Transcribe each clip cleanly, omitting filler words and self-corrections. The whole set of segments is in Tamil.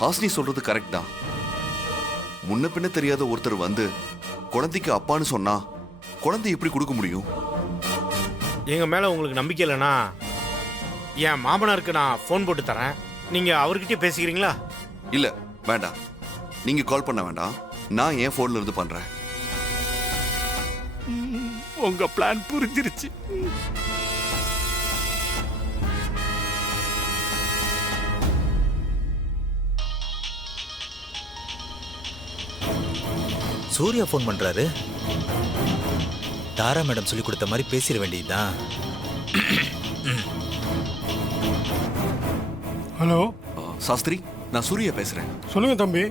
ஹாசினி சொல்றது கரெக்ட் தான். முன்ன பின்ன தெரியாத ஒருத்தர் வந்து குழந்தைக்கு அப்பான்னு சொன்னா குழந்தை எப்படி கொடுக்க முடியும்? எங்க மேல உங்களுக்கு நம்பிக்கை இல்லைனா என் மாமனாருக்கு நான் ஃபோன் போட்டு தரேன், நீங்க அவர்கிட்டயே பேசிக்கிறீங்களா? இல்ல வேண்டாம், நீங்க கால் பண்ண வேண்டாம், நான் என் போன்ல இருந்து பண்றேன். உங்க பிளான் புரிஞ்சிருச்சு. சூர்யா ஃபோன் பண்றாரு. தாரா மேடம் சொல்லி கொடுத்த மாதிரி பேசிட வேண்டியதுதான். ஹலோ சாஸ்திரி, நான் சூர்யா பேசுறேன். சொல்லுங்க தம்பி,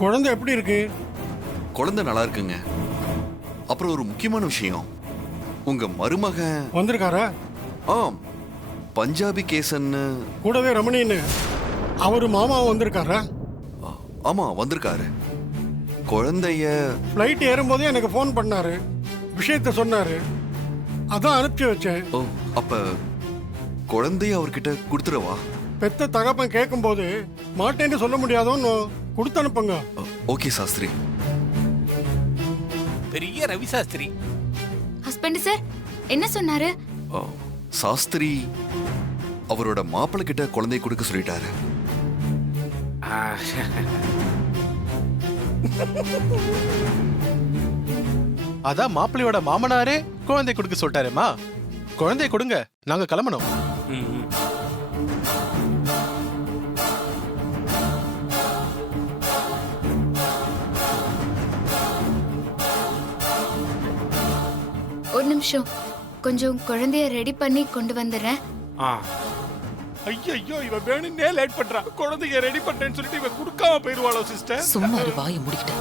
குழந்தை எப்படி இருக்கு? குழந்தை நல்லா இருக்குங்க. அப்புறம் ஒரு முக்கியமான விஷயம், உங்க மருமகன் வந்திருக்காரா? ஆம், பஞ்சாபி கேசன்னு. கூடவே ரமணின்னு அவரு மாமாவும் வந்திருக்காரா? ஆமா வந்திருக்காரு. குழந்தைய ஃப்ளைட் ஏறும்போதே எனக்கு ஃபோன் பண்ணாரு, விஷயத்த சொன்னாரு, அதான் அனுப்பிச்சு வச்சேன். ஓ, அப்ப குழந்தைய அவர்கிட்ட கொடுத்துறவா? பெத்த தகப்பன் கேட்கும்போது மாட்டேன்னு சொல்ல முடியாதோன்னு கொடுத்து அனுப்புங்க. ஓகே சாஸ்திரி. பெரிய ரவி சாஸ்திரி. ஹஸ்பண்ட் சார் என்ன சொன்னாரு? சாஸ்திரி அவரோட மாப்பிள்ளை கிட்ட குழந்தைய கொடுக்க சொல்லிட்டாரு. அதான் மாப்பிள்ளையோட மாமனாரே குழந்தை கொடுக்க சொல்லிட்டாருமா. குழந்தைய கொடுங்க, நாங்க கிளம்பணும். ஒரு நிமிஷம், கொஞ்சம் குழந்தைய ரெடி பண்ணி கொண்டு வந்துடுறேன். ஐயோ, இவ வேணும்னே லேட் பண்றா. குழந்தைய ரெடி பண்றேன்னு சொல்லிட்டு இவ கொடுக்காம போயிருவாளோ சிஸ்டர்? சும்மா வாயை முடிக்கிட்ட.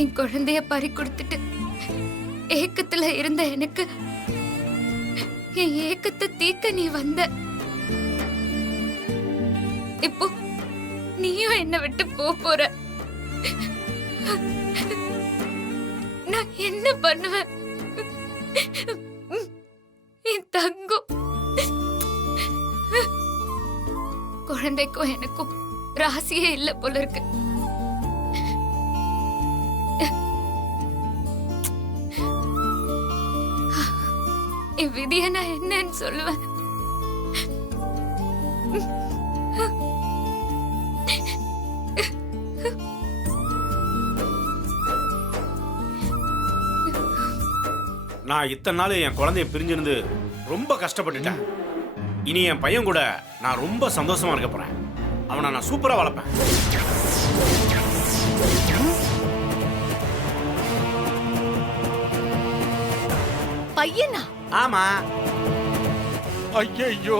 என் குழந்தைய பறி கொடுத்துட்டு ஏக்கத்துல இருந்த எனக்கு என் ஏக்கத்தை தீர்க்க நீ வந்த. இப்போ நீயும் என்னை விட்டு போற. நான் என்ன பண்ணுவேன்? என் தங்கம், குழந்தைக்கும் எனக்கும் ராசியே இல்ல போல இருக்கு. என் விதிய நான் என்னன்னு சொல்லுவேன்? நான் இத்தனை நாள் என் குழந்தைய பிரிஞ்சிருந்து ரொம்ப கஷ்டப்பட்டுட்டேன். இனி என் பையன் கூட நான் ரொம்ப சந்தோஷமா இருக்க போறேன். அவனை நான் சூப்பரா வளர்ப்பேன். பையனா? ஆமா. ஐயோ,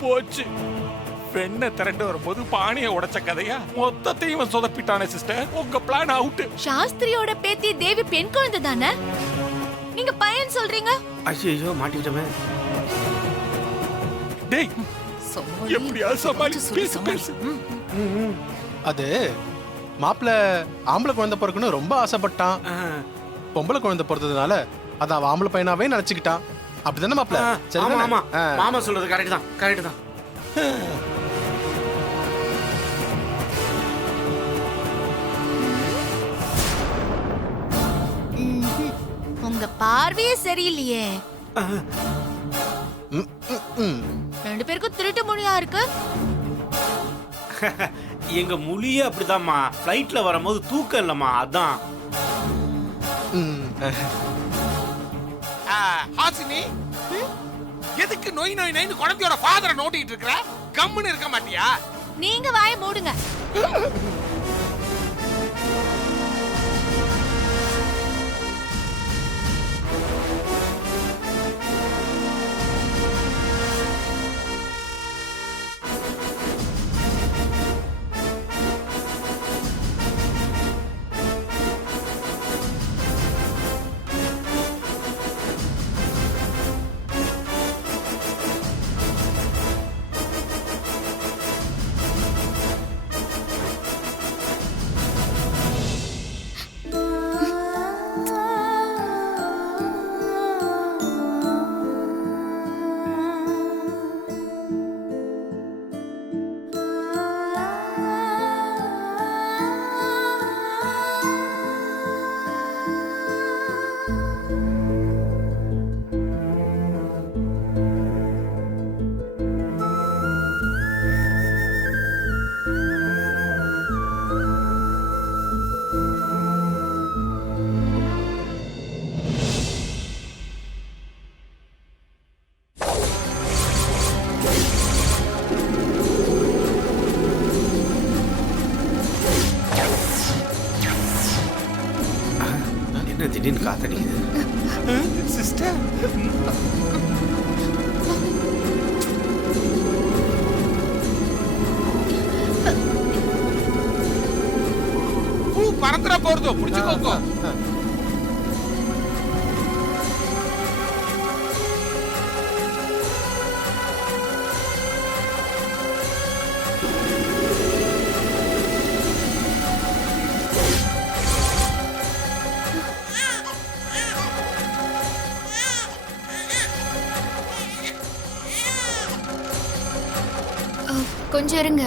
போச்சு. பெண்ணை திரண்டு வரும்போது பானையை உடைச்ச கதையா மொத்தத்தையும் சொதப்பிட்டானே சிஸ்டர். உங்க பிளான் அவுட். சாஸ்திரியோட பேத்தி தேவி பெண் குழந்தை தானே, நீங்க பையன் சொல்றீங்க? ஐயோ, மாட்டிக்கிட்டோமே. டேய், எப்படியாவது சமாளி, பேசு பேசு. அது மாப்பிள்ள ஆம்பளை குழந்தை பிறக்கணும் ரொம்ப ஆசைப்பட்டான். பொம்பளை குழந்தை பிறந்ததுனால அதை அவன் ஆம்பளை பையனாவே நினைச்சுக்கிட்டான். அப்படிதானே மாப்பிள்ள? ஆமா, மாமா சொல்றது கரெக்ட் தான், கரெக்ட் தான். உங்க பார்வையே சரியில்லையே. ரெண்டு பேருக்கும் திருட்டு மொழியா இருக்கு. எங்க மொழியே அப்படிதாம்மா. ஃப்ளைட்ல வரும்போது தூக்கம் இல்லம்மா, அதான். ஹாசினி, எதுக்கு நோய் நோய் நோய்னு குழந்தையோட ஃபாதரை நோண்டிட்டு இருக்கற? கம்முன்னு இருக்க மாட்டியா? நீங்க வாய மூடுங்க. என்ன திடீர்னு காத்தடிக்குது? சிஸ்டர், பூ பறந்துற போறதோ, புடிச்சுக்கோங்க. கொஞ்சம் இருங்க,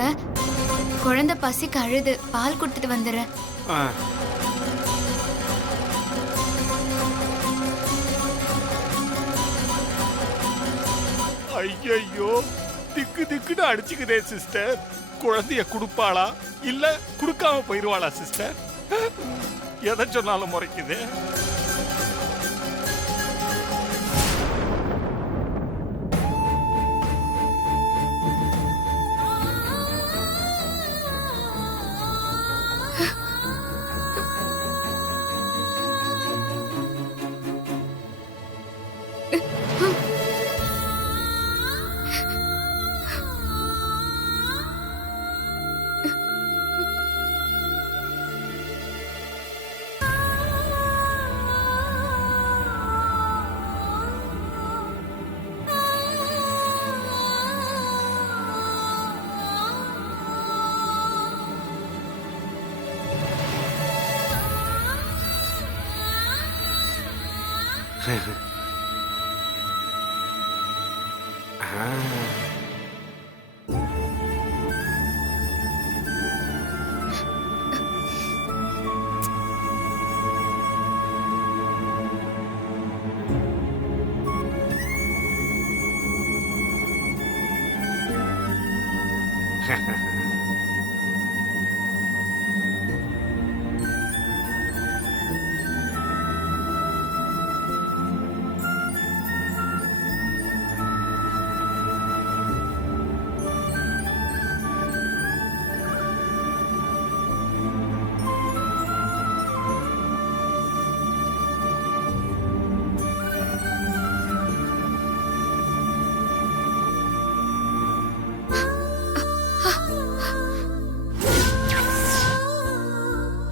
குழந்தை பசிக்கு அழுது, பால் கொடுத்துட்டு வந்துடுறேன். ஆ. ஐயோ, திக்கு திக்குன்னு அடிச்சுக்குதே சிஸ்டர். குழந்தைய கொடுப்பாளா இல்ல கொடுக்காம போயிருவாளா சிஸ்டர்? எதை சொன்னாலும் முறைக்குது.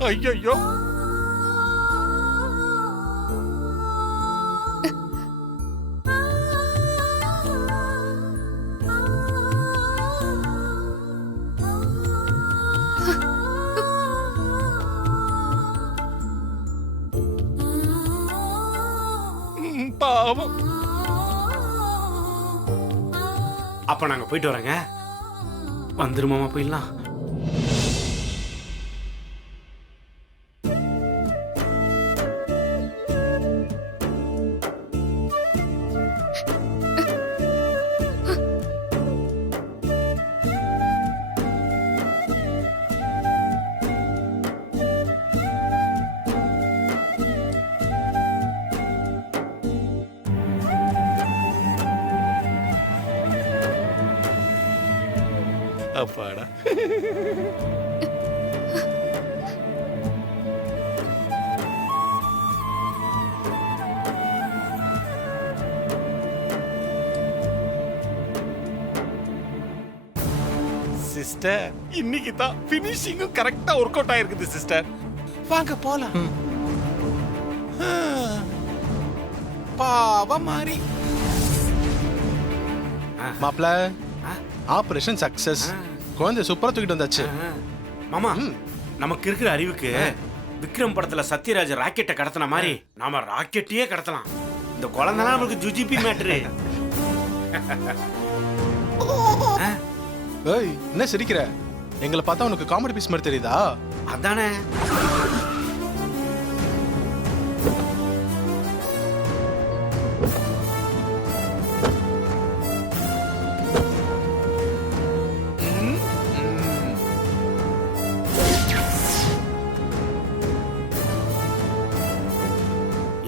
ஐயோ, பாவம். அப்ப நாங்க போயிட்டு வரோங்க. வந்துருமாமா, போயிடலாம். அப்பாடா. சிஸ்டர், இன்னைக்கு தான் ஃபினிஷிங்கும் கரெக்டா ஒர்க் அவுட் ஆயிருக்குது சிஸ்டர். வாங்க போலாம். பாவ மாறி. மாப்ள ஆபரேஷன் சக்சஸ். குழந்தை சூப்பரா தூக்கிட்டு வந்தாச்சு. மாமா நமக்கு இருக்கிற அறிவுக்கு விக்ரம் படத்துல சத்யராஜ் ராக்கெட்டை கடத்தின மாதிரி நாம ராக்கெட்டையே கடத்தலாம். இந்த குழந்தைலாம் நமக்கு ஜுஜிபி மேட்ரு. ஏய், என்ன சிரிக்கிற? எங்களை பார்த்தா உனக்கு காமெடி பீஸ் மாதிரி தெரியுதா? அதானே.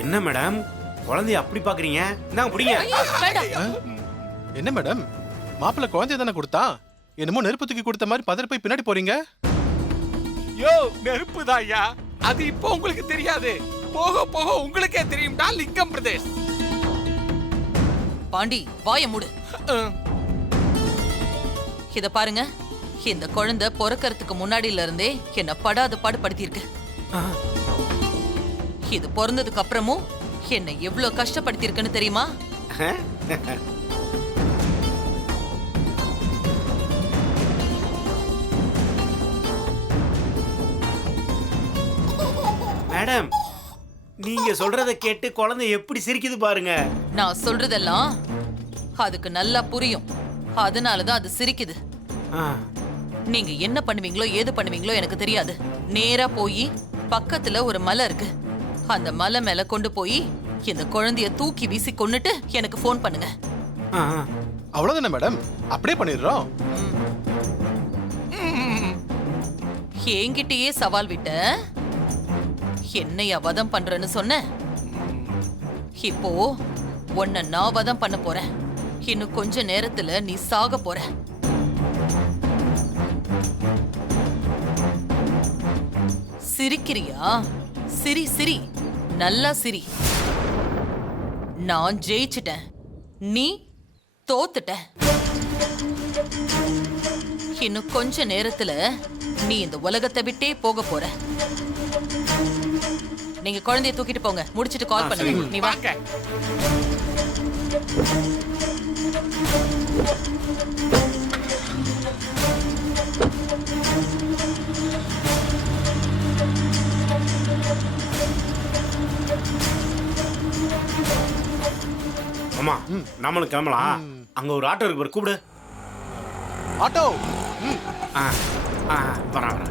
என்ன மேடம் குழந்தைய அப்படி பாக்குறீங்க? இந்தாங்க புடிங்க. என்ன மேடம், மாப்பிள்ள குழந்தைய தானே கொடுத்தான், என்னமோ நெருப்பு தூக்கி கொடுத்த மாதிரி பதறி போய் பின்னாடி போறீங்க? யோ, நெருப்புதான் ஐயா. அது இப்போ உங்களுக்கு தெரியாது, போக போக உங்களுக்கே தெரியும்டா லிங்கம் பிரதேஷ். பாண்டி வாய மூடு. இத பாருங்க, இந்த குழந்தை பிறக்கறதுக்கு முன்னாடில இருந்தே என்ன படாத பாடுபடுத்தி இருக்கு. இது பிறந்ததுக்கு அப்புறமும் என்ன எவ்வளவு கஷ்டப்படுத்தி இருக்குன்னு தெரியுமா? மேடம் நீங்க சொல்றத கேட்டு குழந்தை எப்படி சிரிக்குது பாருங்க. நான் சொல்றதெல்லாம் அதுக்கு நல்லா புரியும், அதனாலதான் அது சிரிக்குது. நீங்க என்ன பண்ணுவீங்களோ ஏது பண்ணுவீங்களோ எனக்கு தெரியாது. நேரா போய் பக்கத்துல ஒரு மலை இருக்கு, அந்த மலை மேல கொண்டு போய் இந்த குழந்தைய தூக்கி வீசி கொன்னுட்டு எனக்கு போன் பண்ணுங்க. அவ்வளவுதானே மேடம், அப்படியே பண்ணிடுறோம். என்கிட்டயே சவால் விட்ட, என்னைய வதம் பண்றேன்னு சொன்ன. இப்போ உன்னை நான் வதம் பண்ண போறேன். இன்னும் கொஞ்ச நேரத்துல நீ சாக போற. சிரிக்கிறியா? சிரி சிரி, நல்லா சிரி. நான் ஜெயிச்சிட்டேன், நீ தோத்துட்ட. இன்னும் கொஞ்ச நேரத்துல நீ இந்த உலகத்தை விட்டே போக போற. நீங்க குழந்தைய தூக்கிட்டு போங்க, முடிச்சிட்டு கால் பண்ணுங்க. நீ வா. ஆமா நம்மளும் கிளம்பலாம். அங்க ஒரு ஆட்டோ இருக்கு, கூப்பிடு. ஆட்டோ. வரேன்.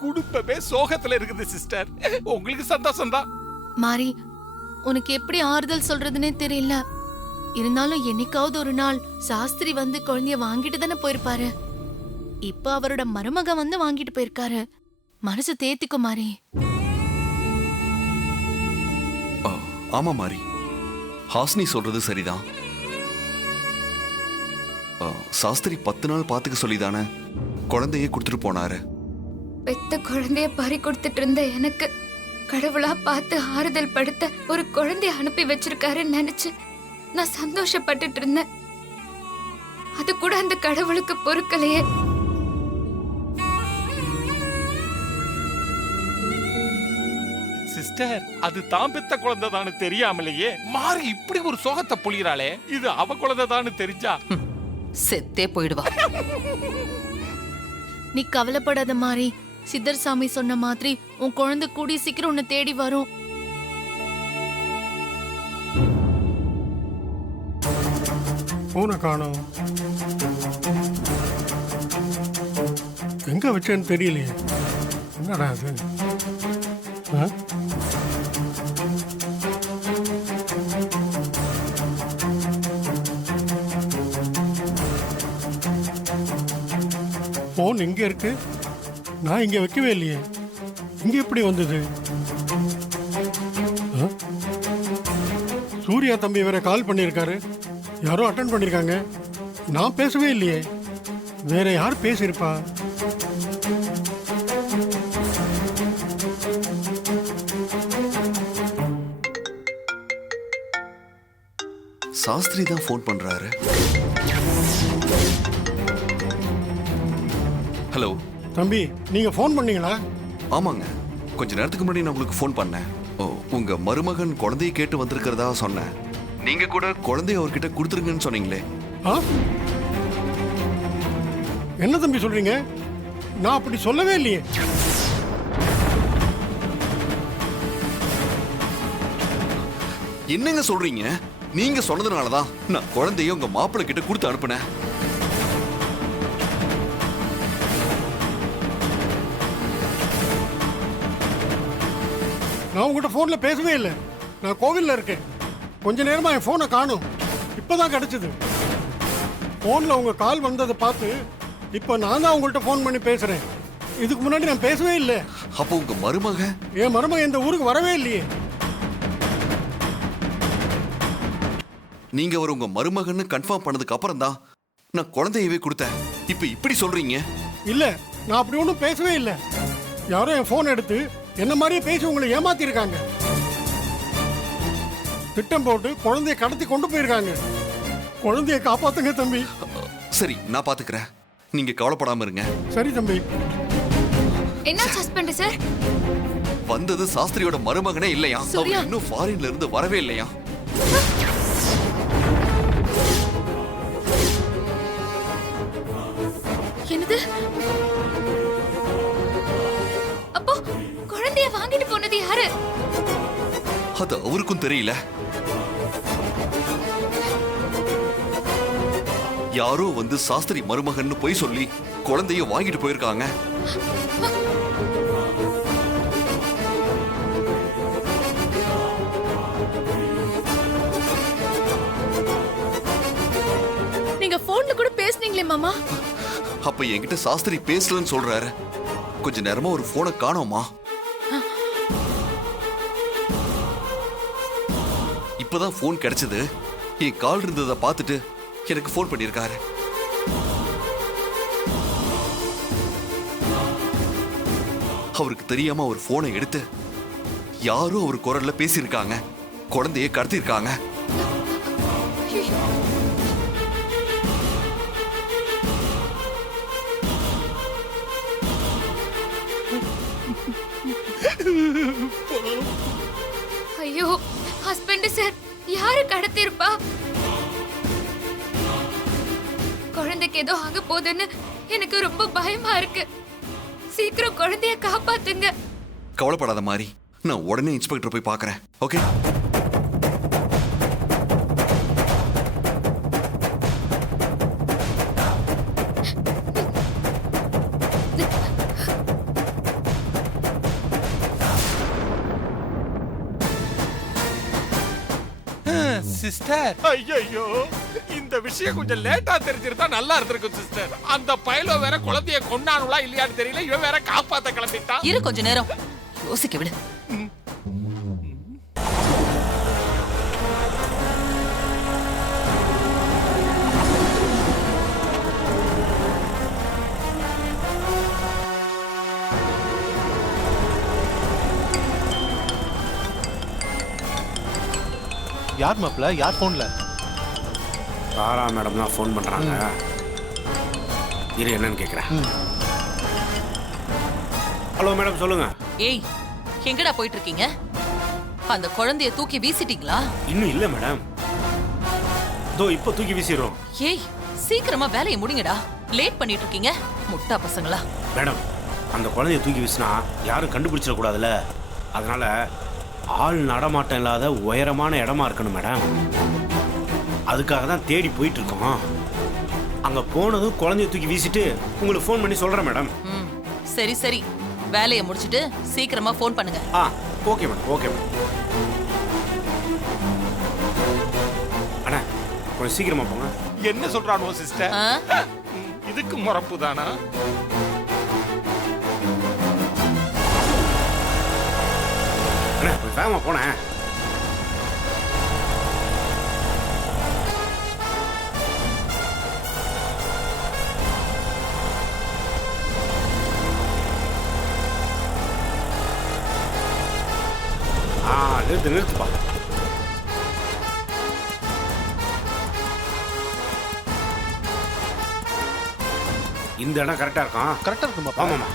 குடும்பமே சோகத்துல இருக்குது சிஸ்டர். உங்களுக்கு சந்தோஷம் தான். மாறி, உனக்கு எப்படி ஆறுதல் சொல்றதுன்னே தெரியல. இருந்தாலும் என்னைக்காவது ஒரு நாள் சாஸ்திரி வந்து குழந்தைய வாங்கிட்டு தானே போயிருப்பாரு. இப்ப அவரோட மருமக வந்து வாங்கிட்டு போயிருக்காரு. மனசு தேத்திக்கும் மாறி. ஆமா மாறி, ஹாஸ்னி சொல்றது சரிதான். சாஸ்திரி 10 நாள் பாத்துக்க சொல்லிதானே குழந்தையே கொடுத்துட்டு போனாரு. பெத்த குழந்தைய பறி கொடுத்துட்டு இருந்த எனக்கு கடவுளா பார்த்து ஆறுதல் படுத்த ஒரு குழந்தைய அனுப்பி வச்சிருக்காருன்னு நினைச்சு நான் சந்தோஷப்பட்டுட்டு இருந்தேன். அது கூட அந்த கடவுளுக்கு பொறுக்கலையே. சிஸ்டர், அது தான் பெத்த குழந்தை தானு தெரியாமலேயே மாறி இப்படி ஒரு சோகத்தை பொழியறாளே, இது அவ குழந்தை தானு தெரிஞ்சா செத்தே போயிடுவா. நீ கவலைப்படாத மாறி. சித்தர் சாமி சொன்ன மாதிரி உன் குழந்தை கூடிய சீக்கிரம் உன்னை தேடி வரும். ஃபோனை காணோம். எங்க வச்சேன்னு தெரியலையே. என்னடா அது? ஆ? ஃபோன் இங்க இருக்கு. நான் இங்க வைக்கவே இல்லையே. இங்க எப்படி வந்தது? ஆ? சூர்யா தம்பி வேற கால் பண்ணியிருக்காரு. யாரோ அட்டன் பண்ணியிருக்காங்க. நான் பேசவே இல்லையே. வேற யார் பேசியிருப்பா? சாஸ்திரி தான் ஃபோன் பண்றாரு. ஹலோ தம்பி, நீங்க ஃபோன் பண்ணீங்களா? ஆமாங்க, கொஞ்ச நேரத்துக்கு முன்னாடி நான் உங்களுக்கு ஃபோன் பண்ணேன். ஓ, உங்க மருமகன் குழந்தையை கேட்டு வந்திருக்கிறதா சொன்னேன். நீங்க கூட குழந்தைய அவர்கிட்ட கொடுத்துருங்கன்னு சொன்னீங்களே. ஆ? என்ன தம்பி சொல்றீங்க? நான் அப்படி சொல்லவே இல்லையே. என்னங்க சொல்றீங்க? நீங்க சொன்னதுனாலதான் நான் குழந்தைய உங்க மாப்பிள்ளை கிட்ட கொடுத்து அனுப்புனேன். நான் உங்ககிட்ட ஃபோன்ல பேசவே இல்லை. நான் கோவில்ல இருக்கேன். கொஞ்ச நேரமா என் ஃபோனை காணும். இப்பதான் கிடைச்சது. ஃபோன்ல உங்க கால் வந்ததை பார்த்து இப்போ நான் தான் உங்கள்கிட்ட ஃபோன் பண்ணி பேசுறேன். இதுக்கு முன்னாடி நான் பேசவே இல்லை. அப்போ உங்க மருமக? என் மருமகன் இந்த ஊருக்கு வரவே இல்லையே. நீங்க அவர் உங்க மருமகன்னு கன்ஃபார்ம் பண்ணதுக்கு அப்புறம் தான் நான் குழந்தையவே கொடுத்தேன். இப்போ இப்படி சொல்றீங்க? இல்ல, நான் அப்படி ஒன்றும் பேசவே இல்லை. யாரோ என் ஃபோன் எடுத்து என்ன மாதிரியே பேசி உங்களை ஏமாத்திருக்காங்க. திட்டம் போட்டு குழந்தைய கடத்தி கொண்டு போயிருக்காங்க. குழந்தைய காப்பாத்துங்க தம்பி. சரி, நான் பாத்துக்கிறேன். நீங்க கவலைப்படாம இருங்க. சரி தம்பி. என்ன சஸ்பெண்ட் சார்? வந்தது சாஸ்திரியோட மருமகனே இல்லையா? அவர் சூர்யா. இன்னும் ஃபாரின்ல இருந்து வரவே இல்லையா? என்னது? அப்போ குழந்தைய வாங்கிட்டு போனது யாரு? அது அவருக்கும் தெரியல. யாரோ வந்து சாஸ்திரி மருமகன்னு போய் சொல்லி குழந்தைய வாங்கிட்டு போயிருக்காங்க. நீங்க போன்ல கூட பேசுனீங்களே மாமா. அப்ப என்கிட்ட சாஸ்திரி பேசலன்னு சொல்றாரு. கொஞ்ச நேரமா ஒரு போனை காணோமா? இப்பதான் போன் கிடைச்சது. என் கால் இருந்ததை பார்த்துட்டு எனக்கு போன் பண்ணியிருக்காரு. அவருக்கு தெரியாம அவர் போனை எடுத்து யாரோ ஒரு குரல்ல பேசியிருக்காங்க. குழந்தையை கடத்திருக்காங்க. ஐயோ ஹஸ்பண்ட் சார், யாரு கடத்திருப்பா? குழந்தைக்கு ஏதோ ஆக போகுதுன்னு எனக்கு ரொம்ப பயமா இருக்கு. சீக்கிரம் குழந்தைய காப்பாத்துங்க. கவலைப்படாத மாதிரி, நான் உடனே இன்ஸ்பெக்டர் போய் பார்க்கறேன். ஓகே? சிஸ்டர், ஐயோ, இந்த விஷயம் கொஞ்சம் லேட்டா தெரிஞ்சிருந்தா நல்லா இருந்திருக்கும் சிஸ்டர். அந்த பயலோ வேற குழந்தைய கொண்டானுங்களா இல்லையான்னு தெரியல. இவன் வேற காப்பாத்த கிளம்பிட்டான். இரு கொஞ்ச நேரம் யோசிக்க விடு. யார் மாப்ள? யார் போன்ல? தாரா மேடம் தான் ஃபோன் பண்றாங்க. இரு என்னன்னு கேக்குறேன். ஹலோ மேடம், சொல்லுங்க. ஏய், எங்கடா போயிட்டு இருக்கீங்க? அந்த குழந்தைய தூக்கி வீசிட்டீங்களா? இன்னும் இல்ல மேடம். தோ இப்போ தூக்கி வீசிடுறோம். ஏய், சீக்கிரமா வேலையை முடிங்கடா. லேட் பண்ணிட்டு இருக்கீங்க முட்டா பசங்களா. மேடம், அந்த குழந்தைய தூக்கி வீசினா யாரும் கண்டுபிடிச்சிட கூடாதுல்ல. அதனால ஆள் நடமாட்டம் இல்லாத உயரமான இடமா இருக்கணும் மேடம். அதுக்காக தான் தேடி போயிட்டு இருக்கோம். அங்க போனதும் குழந்தைய தூக்கி வீசிட்டு உங்களுக்கு ஃபோன் பண்ணி சொல்றேன் மேடம். ம் சரி சரி, வேலையை முடிச்சிட்டு சீக்கிரமா ஃபோன் பண்ணுங்க. Okay madam, okay madam. அண்ணா கொஞ்சம் சீக்கிரமா போங்க. என்ன சொல்றானோ சிஸ்டர்? ஆ? இதுக்கு முறப்பு தானா? அண்ணா கொஞ்சம் வேகமா போனேன். நிறுத்துப்பா. இந்த இடம் கரெக்டா இருக்கும். கரெக்டா இருக்கும் மாப்ள. ஆமாமா.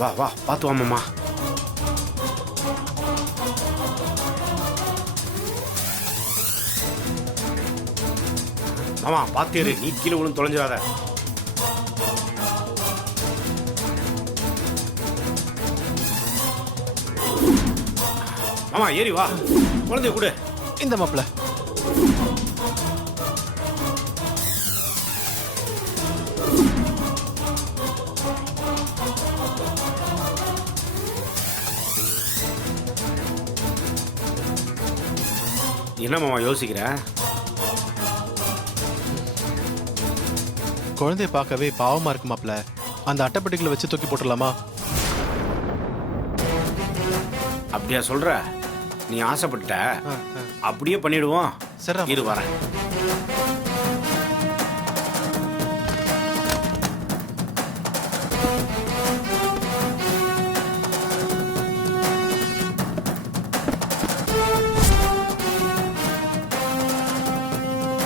வா வா, பார்த்து வாமாம்மா. மாமா பாத்தேரு, நீ கீழே விழுந்து தொலைஞ்சிடாத. மாமா ஏறி வா, குழந்தைய கொடு. இந்த மாப்ள. என்ன மாமா யோசிக்கிற? குழந்தைய பார்க்கவே பாவமா இருக்கு மாப்ள. அந்த அட்டைப்பட்டிகளை வச்சு தூக்கி போட்டுடலாமா? அப்படியா சொல்ற? நீ ஆசைப்பட்ட அப்படியே பண்ணிடுவோம். சரி இரு வரேன்.